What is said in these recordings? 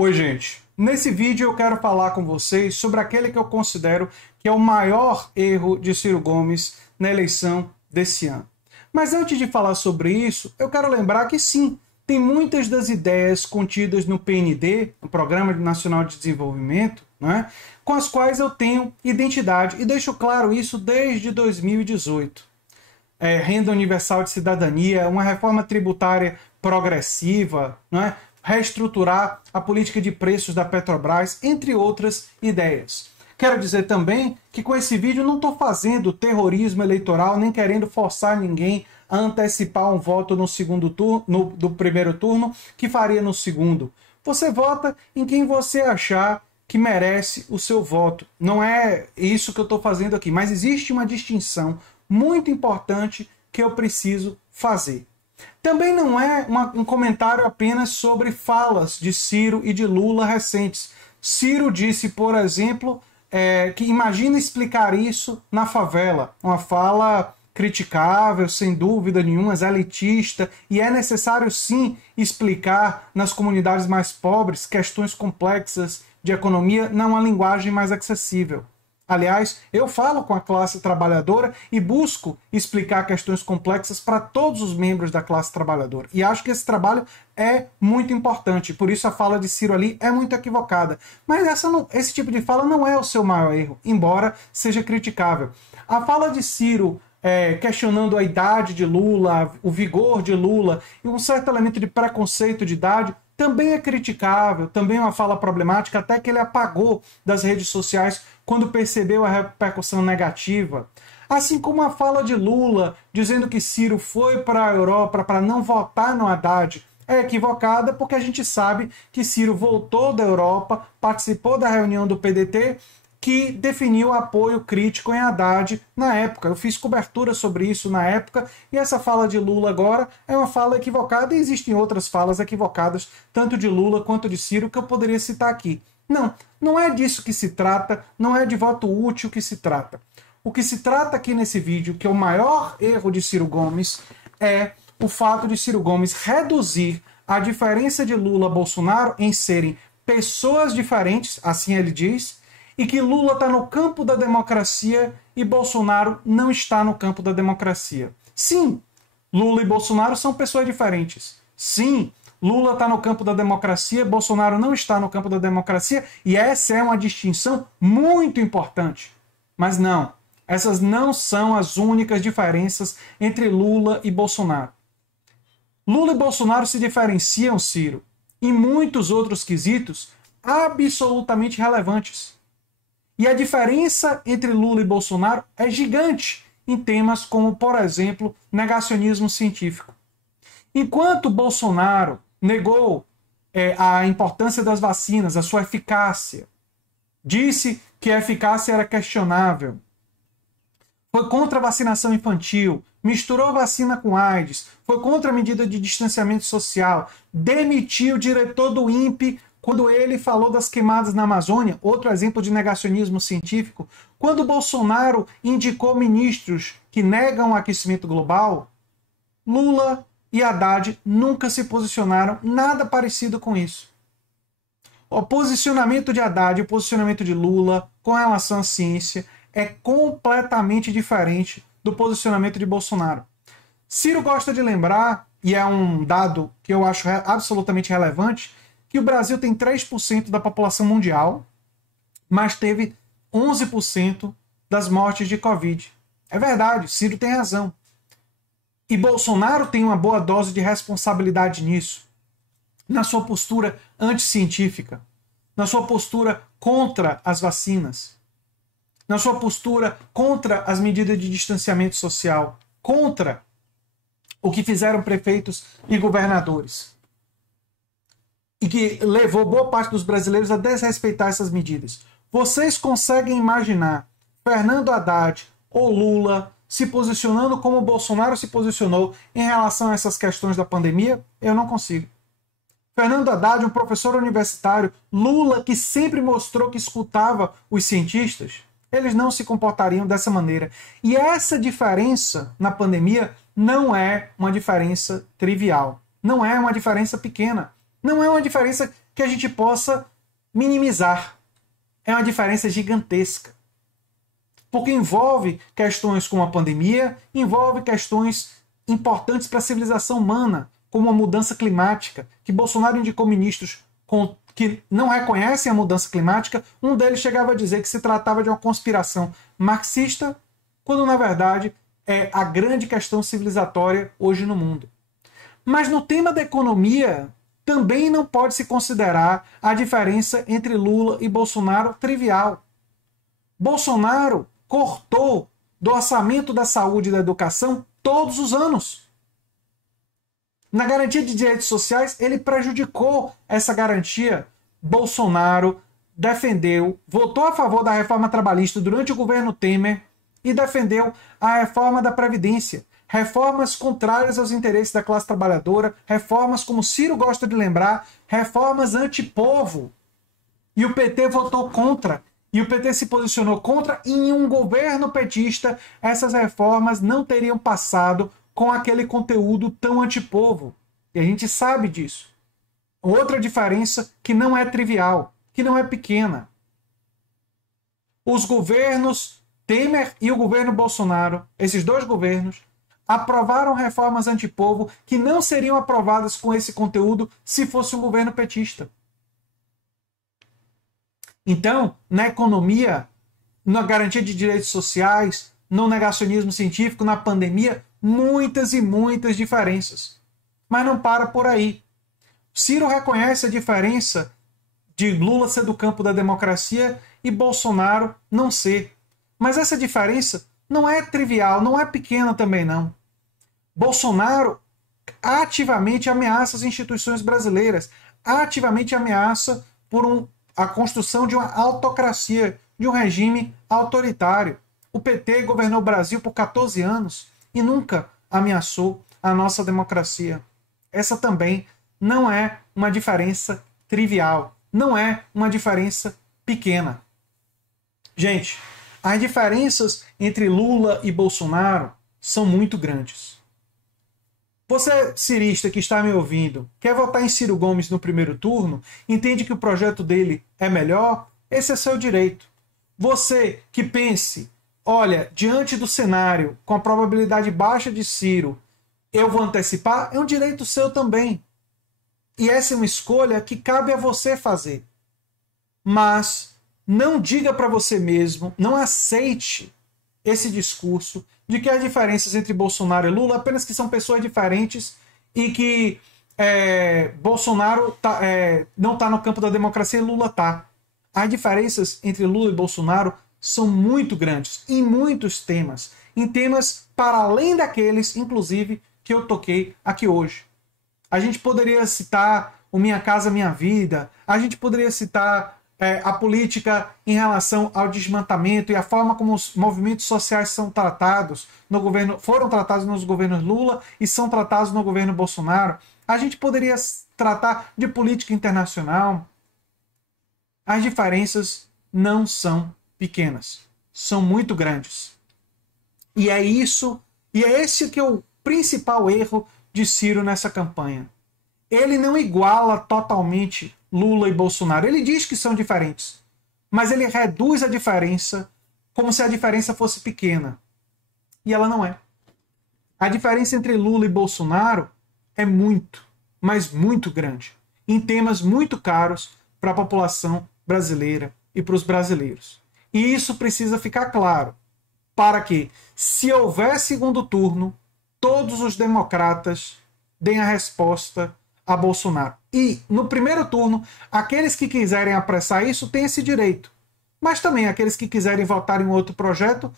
Oi, gente. Nesse vídeo eu quero falar com vocês sobre aquele que eu considero que é o maior erro de Ciro Gomes na eleição desse ano. Mas antes de falar sobre isso, eu quero lembrar que sim, tem muitas das ideias contidas no PND, no Programa Nacional de Desenvolvimento, né, com as quais eu tenho identidade e deixo claro isso desde 2018. Renda universal de cidadania, uma reforma tributária progressiva, né, reestruturar a política de preços da Petrobras, entre outras ideias. Quero dizer também que com esse vídeo não estou fazendo terrorismo eleitoral, nem querendo forçar ninguém a antecipar um voto no segundo turno, do primeiro turno, que faria no segundo. Você vota em quem você achar que merece o seu voto. Não é isso que eu estou fazendo aqui, mas existe uma distinção muito importante que eu preciso fazer. Também não é um comentário apenas sobre falas de Ciro e de Lula recentes. Ciro disse, por exemplo, que imagina explicar isso na favela. Uma fala criticável, sem dúvida nenhuma, elitista, e é necessário sim explicar nas comunidades mais pobres questões complexas de economia numa linguagem mais acessível. Aliás, eu falo com a classe trabalhadora e busco explicar questões complexas para todos os membros da classe trabalhadora. E acho que esse trabalho é muito importante. Por isso a fala de Ciro ali é muito equivocada. Mas esse tipo de fala não é o seu maior erro, embora seja criticável. A fala de Ciro questionando a idade de Lula, o vigor de Lula e um certo elemento de preconceito de idade também é criticável, também é uma fala problemática, até que ele apagou das redes sociais quando percebeu a repercussão negativa. Assim como a fala de Lula, dizendo que Ciro foi para a Europa para não votar no Haddad, é equivocada, porque a gente sabe que Ciro voltou da Europa, participou da reunião do PDT, que definiu apoio crítico em Haddad na época. Eu fiz cobertura sobre isso na época, e essa fala de Lula agora é uma fala equivocada, e existem outras falas equivocadas, tanto de Lula quanto de Ciro, que eu poderia citar aqui. Não é disso que se trata, não é de voto útil que se trata. O que se trata aqui nesse vídeo, que é o maior erro de Ciro Gomes, é o fato de Ciro Gomes reduzir a diferença de Lula e Bolsonaro em serem pessoas diferentes, assim ele diz, e que Lula está no campo da democracia e Bolsonaro não está no campo da democracia. Sim, Lula e Bolsonaro são pessoas diferentes. Sim, Lula está no campo da democracia, Bolsonaro não está no campo da democracia, e essa é uma distinção muito importante. Mas não, essas não são as únicas diferenças entre Lula e Bolsonaro. Lula e Bolsonaro se diferenciam, Ciro, em muitos outros quesitos absolutamente relevantes. E a diferença entre Lula e Bolsonaro é gigante em temas como, por exemplo, negacionismo científico. Enquanto Bolsonaro negou a importância das vacinas, a sua eficácia, disse que a eficácia era questionável, foi contra a vacinação infantil, misturou vacina com AIDS, foi contra a medida de distanciamento social, demitiu o diretor do INPE quando ele falou das queimadas na Amazônia, outro exemplo de negacionismo científico, quando Bolsonaro indicou ministros que negam o aquecimento global, Lula e Haddad nunca se posicionaram nada parecido com isso. O posicionamento de Haddad e o posicionamento de Lula com relação à ciência é completamente diferente do posicionamento de Bolsonaro. Ciro gosta de lembrar, e é um dado que eu acho absolutamente relevante, que o Brasil tem 3% da população mundial, mas teve 11% das mortes de Covid. É verdade, Ciro tem razão. E Bolsonaro tem uma boa dose de responsabilidade nisso, na sua postura anticientífica, na sua postura contra as vacinas, na sua postura contra as medidas de distanciamento social, contra o que fizeram prefeitos e governadores. E que levou boa parte dos brasileiros a desrespeitar essas medidas. Vocês conseguem imaginar Fernando Haddad ou Lula se posicionando como o Bolsonaro se posicionou em relação a essas questões da pandemia? Eu não consigo. Fernando Haddad, um professor universitário, Lula, que sempre mostrou que escutava os cientistas, eles não se comportariam dessa maneira. E essa diferença na pandemia não é uma diferença trivial. Não é uma diferença pequena. Não é uma diferença que a gente possa minimizar. É uma diferença gigantesca. Porque envolve questões como a pandemia, envolve questões importantes para a civilização humana, como a mudança climática, que Bolsonaro indicou ministros que não reconhecem a mudança climática. Um deles chegava a dizer que se tratava de uma conspiração marxista, quando na verdade é a grande questão civilizatória hoje no mundo. Mas no tema da economia, também não pode se considerar a diferença entre Lula e Bolsonaro trivial. Bolsonaro cortou do orçamento da saúde e da educação todos os anos. Na garantia de direitos sociais, ele prejudicou essa garantia. Bolsonaro defendeu, votou a favor da reforma trabalhista durante o governo Temer e defendeu a reforma da Previdência. Reformas contrárias aos interesses da classe trabalhadora, reformas, como Ciro gosta de lembrar, reformas antipovo. E o PT votou contra. E o PT se posicionou contra, e em um governo petista, essas reformas não teriam passado com aquele conteúdo tão antipovo. E a gente sabe disso. Outra diferença que não é trivial, que não é pequena. Os governos Temer e o governo Bolsonaro, esses dois governos, aprovaram reformas antipovo que não seriam aprovadas com esse conteúdo se fosse um governo petista. Então, na economia, na garantia de direitos sociais, no negacionismo científico, na pandemia, muitas e muitas diferenças. Mas não para por aí. Ciro reconhece a diferença de Lula ser do campo da democracia e Bolsonaro não ser. Mas essa diferença não é trivial, não é pequena também não. Bolsonaro ativamente ameaça as instituições brasileiras, ativamente ameaça por a construção de uma autocracia, de um regime autoritário. O PT governou o Brasil por 14 anos e nunca ameaçou a nossa democracia. Essa também não é uma diferença trivial, não é uma diferença pequena. Gente, as diferenças entre Lula e Bolsonaro são muito grandes. Você, cirista que está me ouvindo, quer votar em Ciro Gomes no primeiro turno? Entende que o projeto dele é melhor? Esse é seu direito. Você que pense, olha, diante do cenário, com a probabilidade baixa de Ciro, eu vou antecipar, é um direito seu também. E essa é uma escolha que cabe a você fazer. Mas não diga para você mesmo, não aceite esse discurso de que as diferenças entre Bolsonaro e Lula apenas que são pessoas diferentes e que Bolsonaro não está no campo da democracia e Lula está. As diferenças entre Lula e Bolsonaro são muito grandes em muitos temas, em temas para além daqueles, inclusive, que eu toquei aqui hoje. A gente poderia citar o Minha Casa Minha Vida, a gente poderia citar a política em relação ao desmantelamento e a forma como os movimentos sociais são tratados no governo, foram tratados nos governos Lula e são tratados no governo Bolsonaro. A gente poderia tratar de política internacional. As diferenças não são pequenas, são muito grandes. E é isso, e é esse que é o principal erro de Ciro nessa campanha. Ele não iguala totalmente Lula e Bolsonaro. Ele diz que são diferentes, mas ele reduz a diferença como se a diferença fosse pequena. E ela não é. A diferença entre Lula e Bolsonaro é muito, mas muito grande, em temas muito caros para a população brasileira e para os brasileiros. E isso precisa ficar claro, para que, se houver segundo turno, todos os democratas deem a resposta a Bolsonaro. E, no primeiro turno, aqueles que quiserem apressar isso têm esse direito. Mas também aqueles que quiserem votar em outro projeto,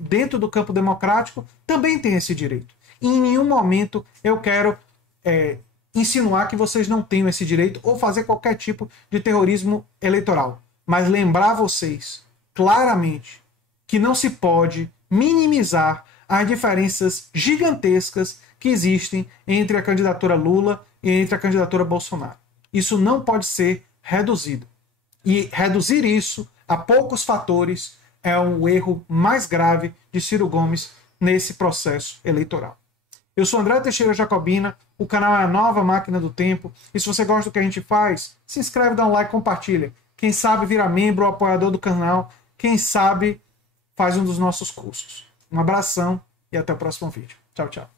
dentro do campo democrático, também têm esse direito. E em nenhum momento eu quero insinuar que vocês não tenham esse direito ou fazer qualquer tipo de terrorismo eleitoral. Mas lembrar vocês, claramente, que não se pode minimizar as diferenças gigantescas que existem entre a candidatura Lula e entre a candidatura Bolsonaro. Isso não pode ser reduzido. E reduzir isso a poucos fatores é o erro mais grave de Ciro Gomes nesse processo eleitoral. Eu sou André Teixeira Jacobina, O canal é a nova máquina do tempo. E se você gosta do que a gente faz, se inscreve, dá um like, compartilha. Quem sabe vira membro ou apoiador do canal. Quem sabe faz um dos nossos cursos. Um abração e até o próximo vídeo. Tchau, tchau.